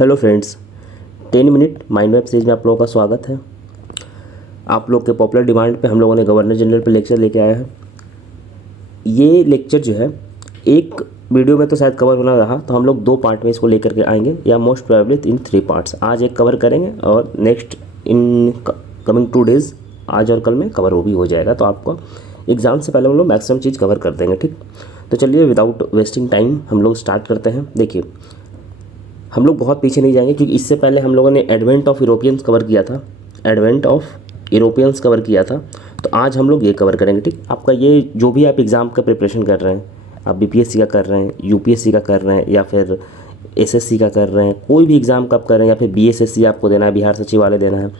Hello friends, 10 minute mind map series में आप लोगों का स्वागत है। आप लोग के पॉपुलर डिमांड पे हम लोगों ने गवर्नर जनरल पे लेक्चर लेके आया है। ये लेक्चर जो है एक वीडियो में तो शायद कवर होना रहा, तो हम लोग 2 पार्ट में इसको लेकर के आएंगे, या मोस्ट प्रोबेबली इन 3 पार्ट्स। आज एक कवर करेंगे और नेक्स्ट इन कमिंग 2 डेज़ आज और कल में कवर वो भी हो जाएगा। तो आपको एग्ज़ाम से पहले हम लोग मैक्सिमम चीज़ कवर कर देंगे, ठीक। तो चलिए विदाउट वेस्टिंग टाइम हम लोग स्टार्ट करते हैं। देखिए, हम लोग बहुत पीछे नहीं जाएंगे क्योंकि इससे पहले हम लोगों ने एडवेंट ऑफ यूरोपियंस कवर किया था, कवर किया था। तो आज हम लोग ये कवर करेंगे, ठीक। आपका ये जो भी आप एग्ज़ाम का प्रिपरेशन कर रहे हैं, आप बीपीएससी का कर रहे हैं, यूपीएससी का कर रहे हैं, या फिर एसएससी का कर रहे हैं, कोई भी एग्ज़ाम का आप कर रहे हैं, या फिर बीएसएससी आपको देना है, बिहार सचिवालय देना है,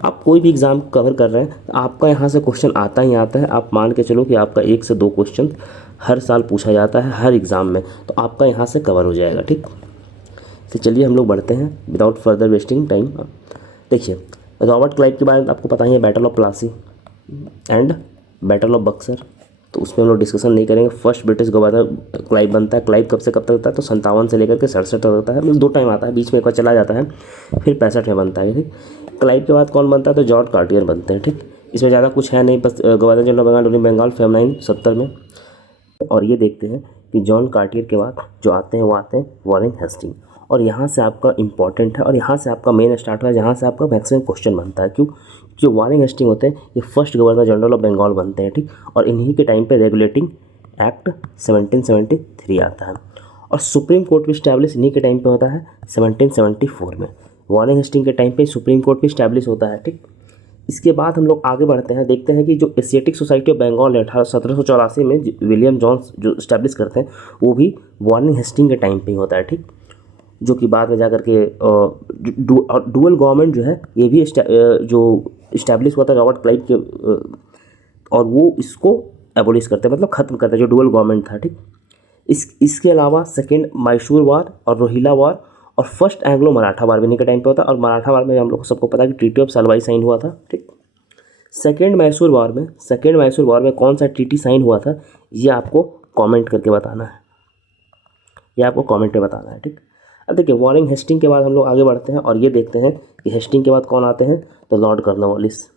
आप कोई भी एग्ज़ाम कवर कर रहे हैं, तो आपका यहाँ से क्वेश्चन आता ही आता है। आप मान के चलो कि आपका 1 से 2 क्वेश्चन हर साल पूछा जाता है हर एग्ज़ाम में, तो आपका यहाँ से कवर हो जाएगा, ठीक। तो चलिए हम लोग बढ़ते हैं विदाउट फर्दर वेस्टिंग टाइम। देखिए, रॉबर्ट क्लाइव के बारे में आपको पता ही है, battle of Plassey and battle of Buxar, तो उसमें हम लोग डिस्कशन नहीं करेंगे। फर्स्ट ब्रिटिश गवर्नर क्लाइव बनता है। क्लाइव कब से कब तक होता है? तो 57 से लेकर के 67 तक होता है, मतलब 2 टाइम आता है, बीच में एक बार चला जाता है, फिर 65 में बनता है, ठीक। क्लाइव के बाद कौन बनता है? तो जॉर्ज कार्टियर बनते हैं, ठीक। इसमें ज़्यादा कुछ है नहीं, बस गवर्नर जनरल बंगाल बंगाल फेब 970 में। और ये देखते हैं कि जॉन कार्टियर के बाद जो आते हैं वो आते हैं वॉरेन हेस्टिंग, और यहाँ से आपका इंपॉर्टेंट है, और यहाँ से आपका मेन स्टार्ट हुआ है, जहाँ से आपका मैक्सिमम क्वेश्चन बनता है। क्यों? जो वॉरेन हेस्टिंग होते हैं ये first governor general of Bengal बनते हैं, ठीक। और इन्हीं के टाइम पे रेगुलेटिंग एक्ट 1773 आता है, और सुप्रीम कोर्ट भी इस्टेब्लिश इन्हीं के टाइम पे होता है 1774 में। वॉरेन हेस्टिंग के टाइम पे सुप्रीम कोर्ट भी इस्टेब्लिश होता है, ठीक। इसके बाद हम लोग आगे बढ़ते हैं, देखते हैं कि जो एशियाटिक सोसाइटी ऑफ बंगाल है 1784 में विलियम जॉन्स जो इस्टेब्लिश करते हैं, वो भी वॉरेन हेस्टिंग के टाइम पे ही होता है, ठीक। जो कि बाद में जा करके डुअल गवर्नमेंट जो है ये भी जो इस्टेब्लिश हुआ था रॉबर्ट क्लाइव के, और वो इसको एबोलिश करते हैं, मतलब ख़त्म करते हैं जो डुअल गवर्नमेंट था, ठीक। इसके अलावा सेकेंड मैसूर वार और रोहिला वार और फर्स्ट एंग्लो मराठा वार भी इन्हीं के टाइम पे होता है। और मराठा वार में हम लोग को सबको पता है कि ट्रीटी ऑफ सलवाई साइन हुआ था, ठीक। सेकेंड मैसूर वार में कौन सा ट्रीटी साइन हुआ था, ये आपको कमेंट करके बताना है, ये आपको कमेंट में बताना है, ठीक। अब देखिए, वॉरेन हेस्टिंग के बाद हम लोग आगे बढ़ते हैं और ये देखते हैं कि हेस्टिंग के बाद कौन आते हैं, तो लॉर्ड कॉर्नवालिस।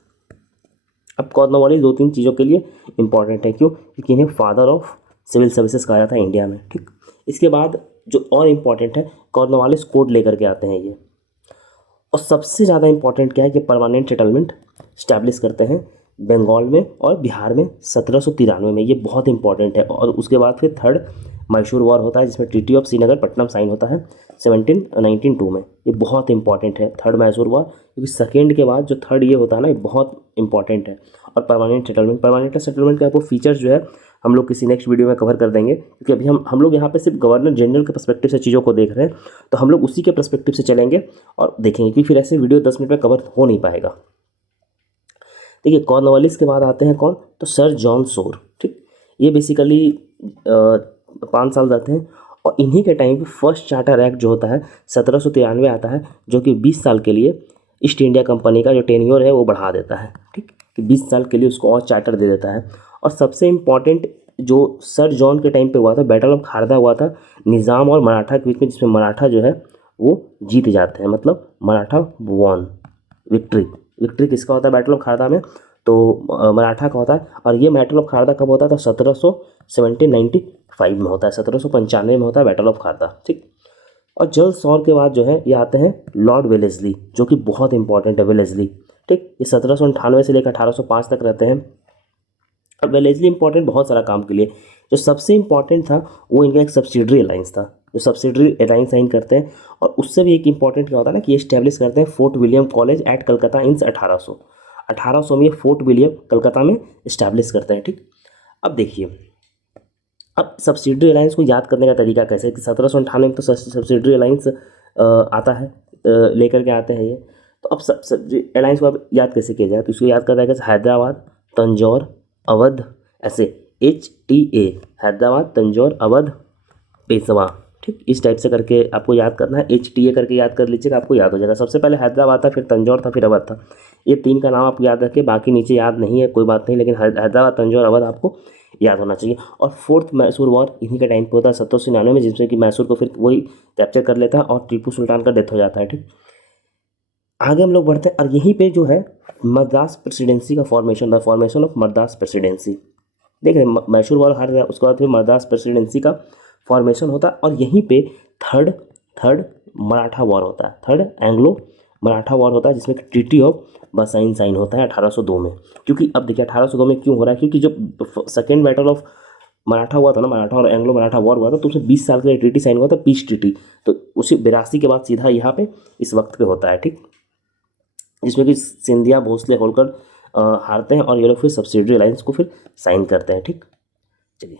अब कॉर्नवालिस 2-3 चीज़ों के लिए इंपॉर्टेंट है। क्यों? क्योंकि इन्हें फादर ऑफ सिविल सर्विसेज कहा जाता है इंडिया में, ठीक। इसके बाद जो और इम्पॉर्टेंट है, कॉर्नवालिस कोड लेकर के आते हैं ये। और सबसे ज़्यादा इंपॉर्टेंट क्या है कि परमानेंट सेटलमेंट स्टैब्लिश करते हैं बंगाल में और बिहार में 1793 में, ये बहुत इंपॉर्टेंट है। और उसके बाद फिर थर्ड मैसूर वार होता है, जिसमें ट्रीटी ऑफ श्रीनगरपट्टनम साइन होता है 1792 में, ये बहुत इंपॉर्टेंट है थर्ड मैसूर वार, क्योंकि सेकेंड के बाद जो थर्ड ये होता है ना, ये बहुत इंपॉर्टेंट है। और परमानेंट सेटलमेंट के आपको फीचर्स जो है हम लोग किसी नेक्स्ट वीडियो में कवर कर देंगे, क्योंकि अभी हम लोग यहाँ पे सिर्फ गवर्नर जनरल के पर्सपेक्टिव से चीज़ों को देख रहे हैं, तो हम लोग उसी के पर्सपेक्टिव से चलेंगे और देखेंगे, क्योंकि फिर ऐसे वीडियो 10 मिनट में कवर हो नहीं पाएगा। देखिए, कॉर्नवालिस के बाद आते हैं कौन, तो सर जॉन सोर, ठीक। ये बेसिकली 5 साल रहते हैं, और इन्हीं के टाइम पे फर्स्ट चार्टर एक्ट जो होता है 1793 आता है, जो कि 20 साल के लिए ईस्ट इंडिया कंपनी का जो टेन्योर है वो बढ़ा देता है, ठीक। कि 20 साल के लिए उसको और चार्टर दे देता है। और सबसे इम्पॉर्टेंट जो सर जॉन के टाइम पे हुआ था, बैटल ऑफ खारदा हुआ था निज़ाम और मराठा के बीच में, जिसमें मराठा जो है वो जीत जाते हैं, मतलब मराठा वॉन, विक्ट्री किसका होता है बैटल ऑफ खारदा में, तो मराठा का होता है। और ये बैटल ऑफ खारदा कब होता है? तो 1795 में होता है, 1795 में होता है बैटल ऑफ खारदा, ठीक। और जल सौर के बाद जो है ये आते हैं लॉर्ड वेलेस्ली, जो कि बहुत इंपॉर्टेंट है वेलेस्ली, ठीक। ये 1798 से लेकर 1805 तक रहते हैं। और वेलेस्ली इंपॉर्टेंट बहुत सारा काम के लिए। जो सबसे इंपॉर्टेंट था वो इनका एक सब्सिडरी अलाइंस था, जो सब्सिडरी अलाइंस साइन करते हैं। और उससे भी एक इंपॉर्टेंट क्या होता है ना, कि ये स्टैब्लिश करते हैं Fort William College at Calcutta in 1800 में, ये फोर्ट विलियम कलकत्ता में इस्टेब्लिश करते हैं, ठीक। अब देखिए, अब सब्सिडरी अलाइंस को याद करने का तरीका कैसे, कि 1798 में तो सब्सिडरी अलाइंस आता है, लेकर के आते हैं ये। तो अब सब्सिडरी अलाइंस को अब याद कैसे किया जाए, तो इसको याद करना है कैसे, हैदराबाद, तंजौर, अवध, ऐसे HTA, हैदराबाद, तंजौर, अवध, पेशवा, ठीक। इस टाइप से करके आपको याद करना है, HTA करके याद कर लीजिएगा, आपको याद हो जाएगा। सबसे पहले हैदराबाद था, फिर तंजौर था, फिर अवध था। ये 3 का नाम आप याद रखें, बाकी नीचे याद नहीं है कोई बात नहीं, लेकिन हैदराबाद, तंजौर, अवध आपको याद होना चाहिए। और फोर्थ मैसूर वॉर इन्हीं के टाइम पे होता है 1799 में, जिसमें कि मैसूर को फिर वही कैप्चर कर लेता है और टीपू सुल्तान का डेथ हो जाता है। ठीक, आगे हम लोग बढ़ते हैं और यहीं पे जो है मद्रास प्रेसिडेंसी का formation, the formation of Madras presidency. देख रहे हैं मैसूर वॉर हार गया, उसके बाद फिर मद्रास प्रेसिडेंसी का फॉर्मेशन होता है और यहीं पे थर्ड थर्ड मराठा वॉर होता है, थर्ड एंग्लो मराठा वॉर होता है, जिसमें ट्रीटी ऑफ बसाइन साइन होता है 1802 में। क्योंकि अब देखिए 1802 में क्यों हो रहा है, क्योंकि जो सेकेंड बैटल ऑफ मराठा हुआ था ना, मराठा और एंग्लो मराठा वॉर हुआ था, तो उसमें 20 साल के लिए ट्रीटी साइन हुआ था, पीस ट्रीटी। तो उसी 82 के बाद सीधा यहाँ पे इस वक्त पे होता है। ठीक, जिसमें कि सिंधिया भोसले होलकर हारते हैं और ये लोग फिर सब्सिडरी अलायंस को फिर साइन करते हैं। ठीक, चलिए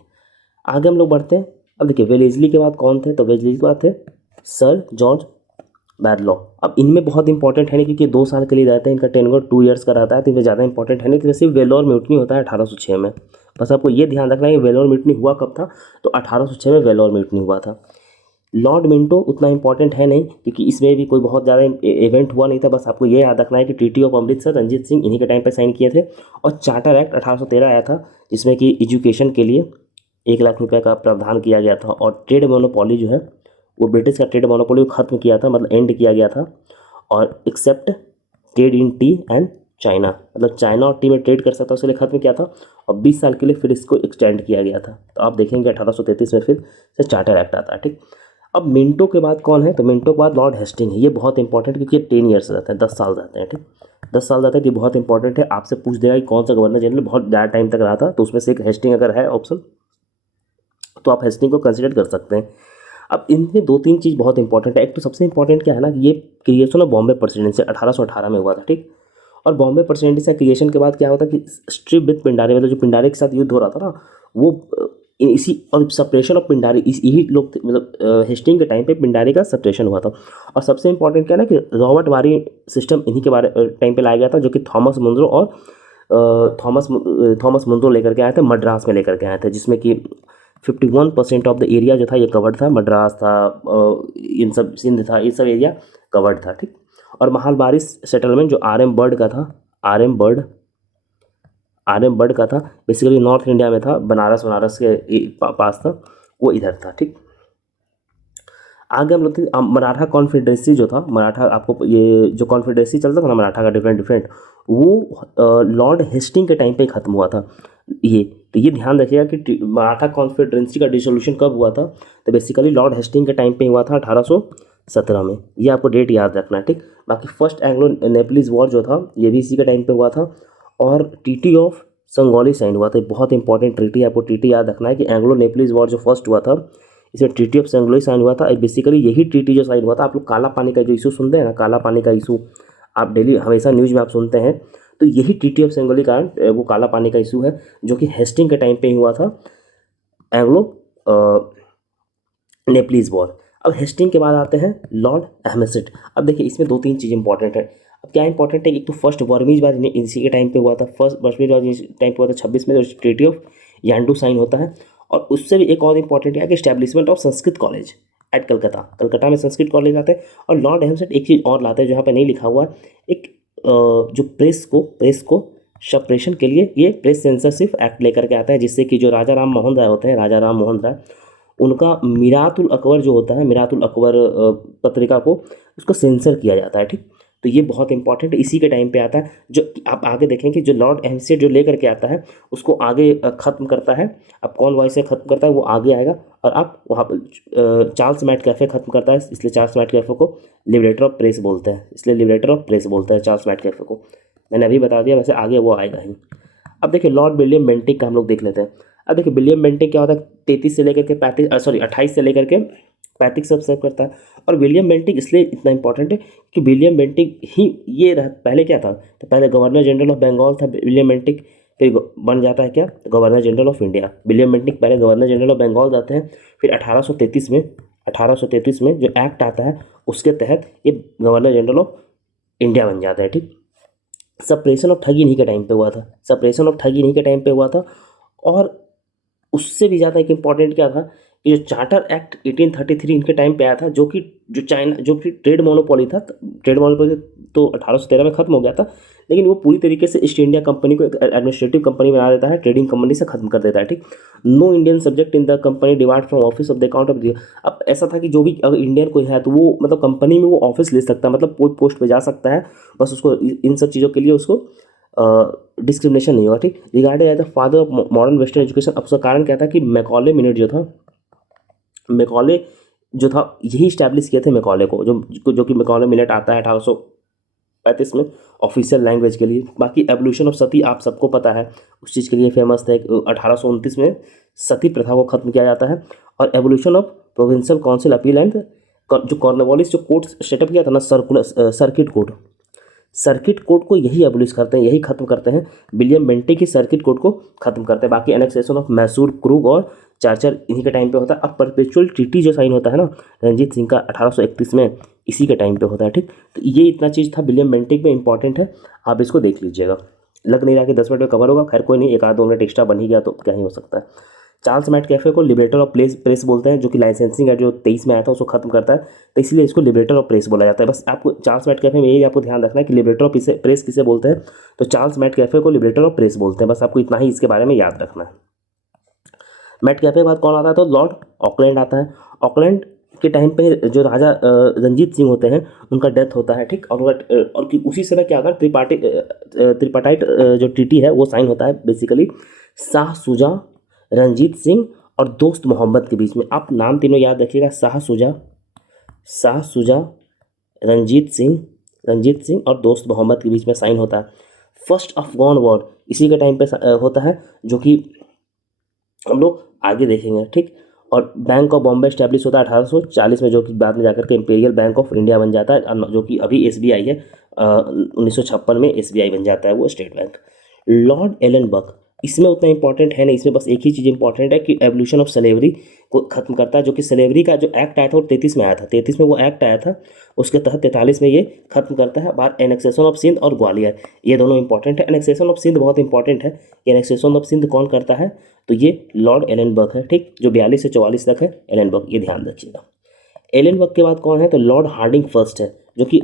आगे हम लोग बढ़ते हैं। अब देखिए वेलेस्ली के बाद कौन थे, तो वेलेस्ली के बाद थे सर जॉर्ज बैरलॉ। अब इनमें बहुत इंपॉर्टेंट है नहीं, क्योंकि 2 साल के लिए रहते हैं, इनका टेन्योर 2 इयर्स का रहता है, तो इनमें ज़्यादा इंपॉर्टेंट है नहीं। तो सिर्फ वेलोर म्यूटनी होता है 1806 में। बस आपको ये ध्यान रखना है कि वेलोर म्यूटनी हुआ कब था, तो 1806 में वेलोर म्यूटनी हुआ था। लॉर्ड मिंटो उतना इंपॉर्टेंट है नहीं, क्योंकि इसमें भी कोई बहुत ज़्यादा इवेंट हुआ नहीं था। बस आपको ये याद रखना है कि ट्रीटी ऑफ अमृतसर रंजीत सिंह इन्हीं के टाइम पे साइन किए थे। और चार्टर एक्ट 1813 आया था, जिसमें कि एजुकेशन के लिए 1 लाख रुपये का प्रावधान किया गया था। और ट्रेड मोनोपोली जो है वो ब्रिटिश का ट्रेड मोनोपोली को ख़त्म किया था, मतलब एंड किया गया था। और except trade in tea and China, मतलब चाइना और टी में ट्रेड कर सकता है, उसके लिए ख़त्म किया था। और 20 साल के लिए फिर इसको एक्सटेंड किया गया था। तो आप देखेंगे 1833 में फिर से चार्टर एक्ट आता है। ठीक, अब मिंटो के बाद कौन है, तो मिंटो के बाद लॉर्ड हेस्टिंग है। ये बहुत इंपॉर्टेंट, क्योंकि ये 10 ईयर्स रहते हैं, 10 साल रहते हैं। ठीक, 10 साल रहते हैं, ये बहुत इंपॉर्टेंट है। आपसे पूछ देगा कि कौन सा गवर्नर जनरल बहुत ज़्यादा टाइम तक रहा था, तो उसमें से एक हेस्टिंग अगर है ऑप्शन, तो आप हेस्टिंग को कंसिडर कर सकते हैं। अब इनमें 2-3 चीज़ बहुत इंपॉर्टेंट है। एक तो सबसे इंपॉर्टेंट क्या है ना, कि ये क्रिएशन ऑफ बॉम्बे प्रेसिडेंसी 1818 में हुआ था। ठीक, और बॉम्बे प्रेसिडेंसी का क्रिएशन के बाद क्या होता है कि स्ट्रिप विद पिंडारी, मतलब जो पिंडारी के साथ युद्ध हो रहा था ना, वो इसी और सप्रेशन ऑफ पिंडारी, यही लोग मतलब हेस्टिंग के टाइम पे पिंडारी का सप्रेशन हुआ था। और सबसे इंपॉर्टेंट क्या है ना, कि रॉबर्ट वारी सिस्टम इन्हीं के बारे टाइम पे लाया गया था, जो कि थॉमस मुंद्रो और थॉमस मुंद्रो लेकर के आए थे, मद्रास में लेकर के आए थे, जिसमें कि 51% ऑफ द एरिया जो था ये कवर्ड था। मद्रास था, इन सब सिंध था, ये सब एरिया कवर्ड था। ठीक, और महालबारी सेटलमेंट जो आर एम बर्ड का था, आर एम बर्ड का था, बेसिकली नॉर्थ इंडिया में था, बनारस के पास था, वो इधर था। ठीक, आगे हम लोग थे मराठा कॉन्फेडरेसी जो था, मराठा आपको ये जो कॉन्फेडरेसी चलता था ना मराठा का डिफरेंट, वो लॉर्ड हेस्टिंग के टाइम पे ख़त्म हुआ था। ये तो ये ध्यान रखिएगा कि मराठा कॉन्फेडरेंसी का डिसोल्यूशन कब हुआ था, तो बेसिकली लॉर्ड हेस्टिंग के टाइम पे हुआ था 1817 में। ये आपको डेट याद रखना है। ठीक, बाकी फर्स्ट एंग्लो नेपोलिस वॉर जो था ये भी इसी के टाइम पे हुआ था। और ट्रीटी ऑफ संगोली साइन हुआ था, बहुत इंपॉर्टेंट ट्रीटी, आपको ट्रीटी याद रखना है कि एंग्लो नेपोलिस वॉर जो फर्स्ट हुआ था, इसमें ट्रीटी ऑफ संगोली साइन हुआ था। बेसिकली यही ट्रीटी जो साइन हुआ था, आप लोग काला पानी का जो इशू सुनते हैं ना, काला पानी का इशू आप डेली हमेशा न्यूज़ में आप सुनते हैं, तो यही ट्रीटी ऑफ संगोली कारण वो काला पानी का इशू है, जो कि हेस्टिंग के टाइम पे ही हुआ था, एंग्लो नेपोलिस वॉर। अब हेस्टिंग के बाद आते हैं लॉर्ड अहमसेट। अब देखिए इसमें 2-3 चीज़ इंपॉर्टेंट है। अब क्या इंपॉर्टेंट है, एक तो फर्स्ट बर्मीज वार इसी के टाइम पे हुआ था, फर्स्ट बर्मीज वार टाइम पे हुआ था 26 में, जो ट्रीटी ऑफ यांडू साइन होता है। और उससे भी एक और इंपॉर्टेंट है कि establishment of Sanskrit college at Calcutta में संस्कृत कॉलेज आते हैं। और लॉर्ड अहमसेट एक चीज़ और लाते हैं जो यहाँ पे नहीं लिखा हुआ है, एक जो प्रेस को सप्रेशन के लिए ये प्रेस सेंसरशिप एक्ट लेकर के आता है, जिससे कि जो राजा राम मोहन राय होते हैं, राजा राम मोहन राय, उनका मीरातुल अकबर जो होता है, मीरातुल अकबर पत्रिका को उसको सेंसर किया जाता है। ठीक, तो ये बहुत इंपॉर्टेंट इसी के टाइम पे आता है। जो आप आगे देखें कि जो लॉर्ड अहमसेट जो लेकर के आता है उसको आगे ख़त्म करता है। अब कौन वॉइस से ख़त्म करता है वो आगे आएगा। और आप वहाँ पर चार्ल्स मैटकैफे ख़त्म करता है, इसलिए चार्ल्स मैटकैफे को लिबरेटर ऑफ प्रेस बोलते हैं, इसलिए लिबरेटर ऑफ प्रेस बोलते हैं चार्ल्स मैटकैफे को। मैंने अभी बता दिया, वैसे आगे वो आएगा ही। अब देखिए लॉर्ड विलियम बेंटिक का हम लोग देख लेते हैं। अब देखिए विलियम बेंटिक क्या होता है, 33 से लेकर के 28 से लेकर के 35 सब सर्व करता है। और विलियम बेंटिक इसलिए इतना इंपॉर्टेंट है कि विलियम बेंटिक ही ये पहले क्या था, तो पहले गवर्नर जनरल ऑफ बंगाल था विलियम बेंटिक, फिर बन जाता है क्या, governor general of India. William Bentinck पहले गवर्नर जनरल ऑफ बंगाल जाते हैं, फिर 1833 में जो एक्ट आता है उसके तहत ये गवर्नर जनरल ऑफ इंडिया बन जाता है। ठीक, सप्रेशन ऑफ ठगी इन्हीं के टाइम पे हुआ था। और उससे भी ज़्यादा एक इम्पॉर्टेंट क्या था ये चार्टर एक्ट 1833 इनके टाइम पे आया था, जो कि चाइना जो कि ट्रेड मोनोपोली था। ट्रेड मोनोपोली तो 1813 में खत्म हो गया था, लेकिन वो पूरी तरीके से ईस्ट इंडिया कंपनी को एक एडमिनिस्ट्रेटिव कंपनी बना देता है, ट्रेडिंग कंपनी से खत्म कर देता है। ठीक, no Indian subject in the company divide from office of the account of. अब ऐसा था कि जो भी अगर इंडियन कोई है तो वो मतलब कंपनी में वो ऑफिस ले सकता है, मतलब कोई पोस्ट पे जा सकता है, बस उसको इन सब चीज़ों के लिए उसको डिस्क्रिमिनेशन नहीं होगा। ठीक, regarded as the father of modern western education. अब उसका कारण क्या था कि मैकॉले मिनट जो था, मैकॉले जो था यही इस्टेब्लिश किए थे मैकॉले को, जो कि मैकॉले मिनट आता है 1835 में ऑफिशियल लैंग्वेज के लिए। बाकी एवोल्यूशन ऑफ सती आप सबको पता है, उस चीज़ के लिए फेमस था। 1829 में सती प्रथा को खत्म किया जाता है। और evolution of provincial council appeal and जो कॉर्नवालिस जो कोर्ट सेटअप किया था ना, सर्किट कोर्ट को यही एबोलिश करते हैं, यही खत्म करते हैं। विलियम बेंटिक की सर्किट कोर्ट को खत्म करते हैं। बाकी एनेक्सेशन ऑफ मैसूर, क्रूग और चार्चर इन्हीं के टाइम पे होता है। अब परपेचुअल ट्रीटी जो साइन होता है ना रंजीत सिंह का 1831 में, इसी के टाइम पे होता है। ठीक, तो ये इतना चीज़ था विलियम बेंटिक में, इंपॉर्टेंट है, आप इसको देख लीजिएगा। लग नहीं रहा कि 10 मिनट में कवर होगा, खैर कोई नहीं, एक आध 2 मिनट एक्स्ट्रा बन ही गया तो क्या ही हो सकता है। चार्ल्स मैटकैफे को लिबरेटर ऑफ प्रेस बोलते हैं, जो कि लाइसेंसिंग एक्ट जो 23 में आया था उसको खत्म करता है, तो इसलिए इसको लिबरेटर ऑफ प्रेस बोला जाता है। बस आपको चार्ल्स मैटकैफे में यही आपको ध्यान रखना है कि लिबरेटर ऑफ प्रेस किसे बोलते हैं, तो चार्ल्स मैटकैफे को लिबरेटर ऑफ प्रेस बोलते हैं। बस आपको इतना ही इसके बारे में याद रखना है। मैटकैफे के बाद कौन आता है, तो लॉर्ड ऑकलैंड आता है। ऑकलैंड के टाइम पे जो राजा रंजीत सिंह होते हैं उनका डेथ होता है। ठीक, और उसी समय क्या होता है, त्रिपाठाइट जो ट्रीटी है वो साइन होता है बेसिकली शाह सुजा, रंजीत सिंह और दोस्त मोहम्मद के बीच में। आप नाम तीनों याद रखिएगा, शाह सुजा, रंजीत सिंह और दोस्त मोहम्मद के बीच में साइन होता है। फर्स्ट अफगान वॉर इसी के टाइम पे होता है, जो कि हम लोग आगे देखेंगे। ठीक, और बैंक ऑफ बॉम्बे स्टैब्लिश होता है 1840 में, जो कि बाद में जाकर के इंपीरियल बैंक ऑफ इंडिया बन जाता है, जो कि अभी एसबीआई है। 1956 में एसबीआई बन जाता है वो स्टेट बैंक। लॉर्ड एलन बक इसमें उतना इंपॉर्टेंट है नहीं, इसमें बस एक ही चीज़ इंपॉर्टेंट है कि एवोल्यूशन ऑफ स्लेवरी को खत्म करता है, जो कि स्लेवरी का जो एक्ट आया था वो 33 में आया था, 33 में वो एक्ट आया था, उसके तहत 43 में ये खत्म करता है। बात एनेक्सेशन ऑफ सिंध और ग्वालियर, ये दोनों इंपॉर्टेंट है। एनेक्सेशन ऑफ सिंध बहुत इंपॉर्टेंट है कि एनेक्सेशन ऑफ सिंध कौन करता है, तो ये लॉर्ड एलन बक है। ठीक, जो 42 से 44 तक है एलन बक, ये ध्यान रखिएगा। एलन बक के बाद कौन है, तो लॉर्ड हार्डिंग फर्स्ट है, जो कि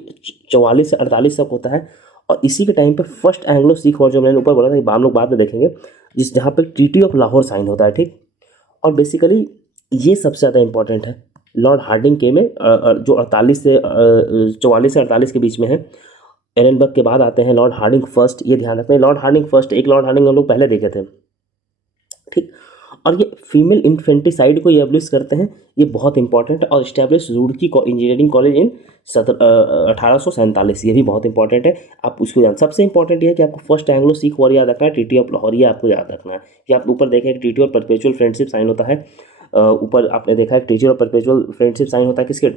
44 से 48 तक होता है। और इसी के टाइम पे फर्स्ट एंग्लो सिख वॉर, जो मैंने ऊपर बोला था, हम लोग बाद में देखेंगे, जहाँ पे ट्रीटी ऑफ लाहौर साइन होता है। ठीक, और बेसिकली ये सबसे ज़्यादा इंपॉर्टेंट है लॉर्ड हार्डिंग के में, जो 44 से 48 के बीच में है। एलन बक के बाद आते हैं लॉर्ड हार्डिंग फर्स्ट, ये ध्यान रखना है। लॉर्ड हार्डिंग फर्स्ट, एक लॉर्ड हार्डिंग हम लोग पहले देखे थे। ठीक, और ये फीमेल इन्फेंटिसाइड को ये एब्लिश करते हैं, ये बहुत इंपॉर्टेंट है। और establish Roorkee engineering college in 1847, ये भी बहुत इंपॉर्टेंट है, आप उसको जान। सबसे इंपॉर्टेंट ये है कि आपको फर्स्ट एंग्लो सिख वॉर याद रखना है, ट्रीटी ऑफ लाहौर ये आपको याद रखना है। कि आप ऊपर देखें कि treaty of perpetual friendship sign होता है, ऊपर आपने देखा है treaty of perpetual friendship sign होता है किसके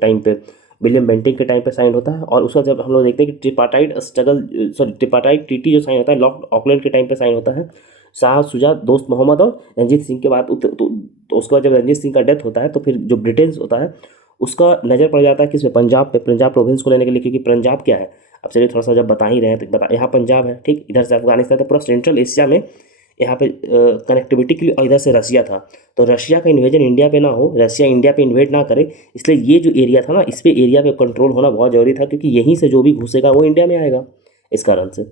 टाइम पे, विलियम बेंटिक के टाइम पे साइन होता है। और उसका जब हम लोग देखते हैं कि ट्रिपार्टाइट ट्रीटी जो साइन होता है लॉर्ड ऑकलैंड के टाइम पे साइन होता है। शाह सुजा, दोस्त मोहम्मद और रंजीत सिंह के बाद तो उसके बाद जब रंजीत सिंह का डेथ होता है तो फिर जो ब्रिटेन होता है उसका नज़र पड़ जाता है किसमें, पंजाब पे, पंजाब प्रोविंस को लेने के लिए। क्योंकि पंजाब क्या है, अब चलिए थोड़ा सा जब बता ही रहे हैं तो यहाँ पंजाब है। ठीक, इधर से अफगानिस्तान, तो पूरा सेंट्रल एशिया में यहाँ पे कनेक्टिविटी के लिए, और इधर से रशिया था, तो रशिया का इन्वेजन इंडिया पे ना हो, रशिया इंडिया पे इन्वेट ना करे, इसलिए ये जो एरिया था ना, इस पे एरिया पे कंट्रोल होना बहुत ज़रूरी था, क्योंकि यहीं से जो भी घुसेगा वो इंडिया में आएगा, इस कारण से।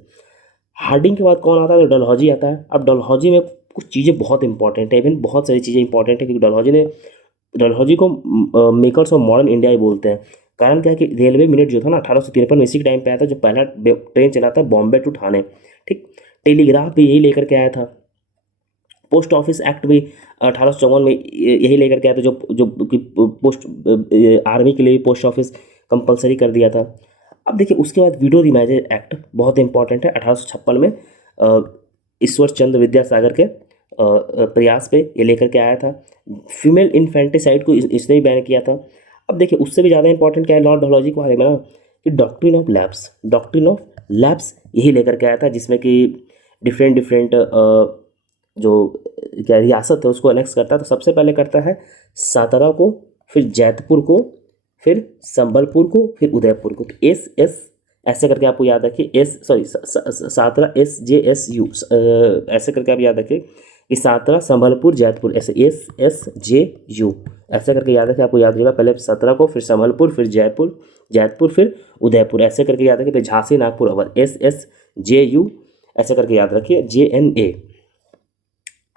हार्डिंग के बाद कौन आता है, तो डलहौजी आता है। अब डलहौजी में कुछ चीज़ें बहुत इंपॉर्टेंट है, इवन बहुत सारी चीज़ें इंपॉर्टेंट है, क्योंकि डलहौजी को मेकर्स ऑफ मॉडर्न इंडिया ही बोलते हैं। कारण क्या है कि रेलवे मिनट जो था ना 1853 में इसी के टाइम पे आया था, जो पहला ट्रेन चला था बॉम्बे टू ठाणे। ठीक, टेलीग्राफ भी यही लेकर के आया था। पोस्ट ऑफिस एक्ट भी 1854 में यही लेकर के आया था, जो कि पोस्ट आर्मी के लिए पोस्ट ऑफिस कंपलसरी कर दिया था। अब देखिए उसके बाद विडो मैरिज एक्ट बहुत इंपॉर्टेंट है, 1856 में ईश्वर चंद्र विद्यासागर के प्रयास पे ये लेकर के आया था। फीमेल इन्फेंटिसाइड को इसने ही बैन किया था। अब देखिए उससे भी ज़्यादा इंपॉर्टेंट क्या है लॉर्ड डलहौजी के बारे में ना, कि डॉक्ट्रिन ऑफ लैब्स यही लेकर के आया था, जिसमें कि डिफरेंट जो क्या रियासत है उसको अनेक्स करता है। तो सबसे पहले करता है सातारा को, फिर जैतपुर को, फिर संबलपुर को, फिर उदयपुर को। तो एस ऐसे करके आपको याद रखिए, सातारा SJSU ऐसे करके आप याद रखिए। कि सातरा, संभलपुर, जैतपुर, ऐसे SSJU ऐसे करके याद रखें। आपको याद रहेगा पहले 17 को, फिर संभलपुर, फिर जैतपुर, फिर उदयपुर, ऐसे करके याद रखिए। फिर झांसी, नागपुर, अवध, SSJU ऐसे करके याद रखिए। JNA।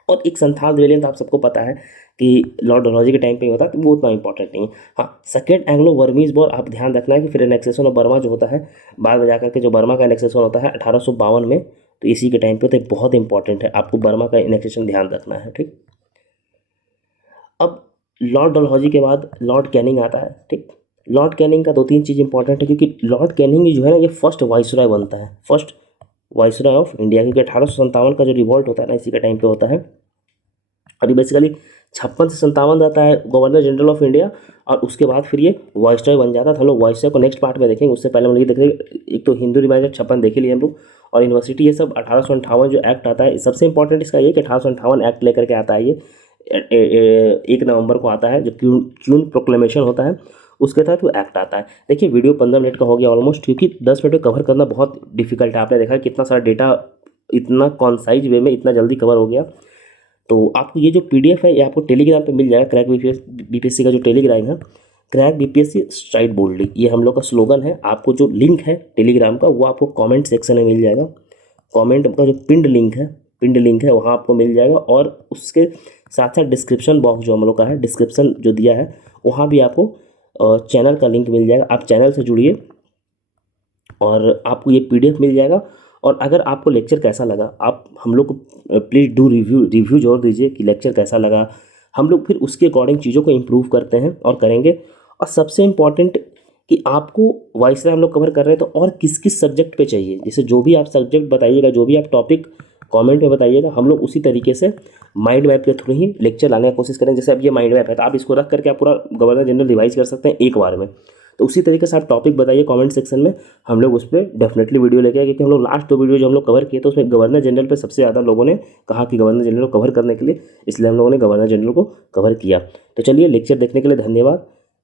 और एक संथाल रिवेलियन तो आप सबको पता है कि लॉर्ड डलहौजी के टाइम पे होता है, तो वो उतना इंपॉर्टेंट नहीं है। हाँ, सेकेंड एंग्लो बर्मीज वॉर आप ध्यान रखना है कि फिर एनेक्सेशन ऑफ बर्मा जो होता है बाद में जाकर के, जो बर्मा का एनेक्सेशन होता है 1852 में, तो इसी के टाइम पे होता है। बहुत इंपॉर्टेंट है, आपको बर्मा का एनेक्सेशन ध्यान रखना है। ठीक, अब लॉर्ड डलहौजी के बाद लॉर्ड कैनिंग आता है। ठीक, लॉर्ड कैनिंग का 2-3 चीज़ इंपॉर्टेंट है, क्योंकि लॉर्ड कैनिंग जो है ना, ये फर्स्ट वाइसरॉय बनता है, फर्स्ट वाइसरॉय ऑफ इंडिया, क्योंकि 1857 का जो रिवॉल्ट होता है ना, इसी के टाइम पे होता है। और ये बेसिकली 56 से 57 रहता है गवर्नर जनरल ऑफ इंडिया, और उसके बाद फिर ये वाइसरॉय बन जाता था। हम लोग वाइसरॉय को नेक्स्ट पार्ट में देखेंगे, उससे पहले हम लोग ये देखेंगे, एक तो हिंदू रिवाइजर 56 देख लिए हम लोग, और यूनिवर्सिटी ये सब 1858 जो एक्ट आता है, सबसे इंपॉर्टेंट इसका ये कि 1858 एक्ट लेकर के आता है। ये 1 नवंबर को आता है, जो क्यून प्रोक्लेमेशन होता है, उसके तहत वो एक्ट आता है। देखिए वीडियो 15 मिनट का हो गया ऑलमोस्ट, क्योंकि 10 मिनट में कवर करना बहुत डिफिकल्ट है। आपने देखा कितना सारा डेटा इतना कॉन्साइज वे में इतना जल्दी कवर हो गया। तो आपको ये जो PDF है ये आपको टेलीग्राम पे मिल जाएगा। क्रैक BPSC का जो टेलीग्राम है, क्रैक BPSC स्ट्राइट बोल्डली, ये हम लोग का स्लोगन है। आपको जो लिंक है टेलीग्राम का, वो आपको कमेंट सेक्शन में मिल जाएगा। कमेंट का जो पिंड लिंक है वहाँ आपको मिल जाएगा, और उसके साथ साथ डिस्क्रिप्शन बॉक्स जो हम लोग का है, डिस्क्रिप्शन जो दिया है, वहाँ भी आपको चैनल का लिंक मिल जाएगा। आप चैनल से जुड़िए और आपको ये PDF मिल जाएगा। और अगर आपको लेक्चर कैसा लगा, आप हम लोग को प्लीज़ डू रिव्यू जरूर दीजिए कि लेक्चर कैसा लगा। हम लोग फिर उसके अकॉर्डिंग चीज़ों को इम्प्रूव करते हैं और करेंगे। और सबसे इम्पॉर्टेंट कि आपको वाइसरॉय हम लोग कवर कर रहे हैं, तो और किस किस सब्जेक्ट पे चाहिए, जैसे जो भी आप सब्जेक्ट बताइएगा, जो भी आप टॉपिक कमेंट में बताइएगा, हम लोग उसी तरीके से माइंड मैप के थ्रू ही लेक्चर लाने की कोशिश करें। जैसे अब ये माइंड मैप है, तो आप इसको रख करके आप पूरा गवर्नर जनरल रिवाइज कर सकते हैं एक बार में। तो उसी तरीके से आप टॉपिक बताइए कमेंट सेक्शन में, हम लोग उस पर डेफिनेटली वीडियो लेके आए। क्योंकि हम लोग लास्ट 2 वीडियो जो हम लोग कवर किए, तो उसमें गवर्नर जनरल पे सबसे ज़्यादा लोगों ने कहा कि गवर्नर जनरल को कवर करने के लिए, इसलिए हम लोगों ने गवर्नर जनरल को कवर किया। तो चलिए, लेक्चर देखने के लिए धन्यवाद।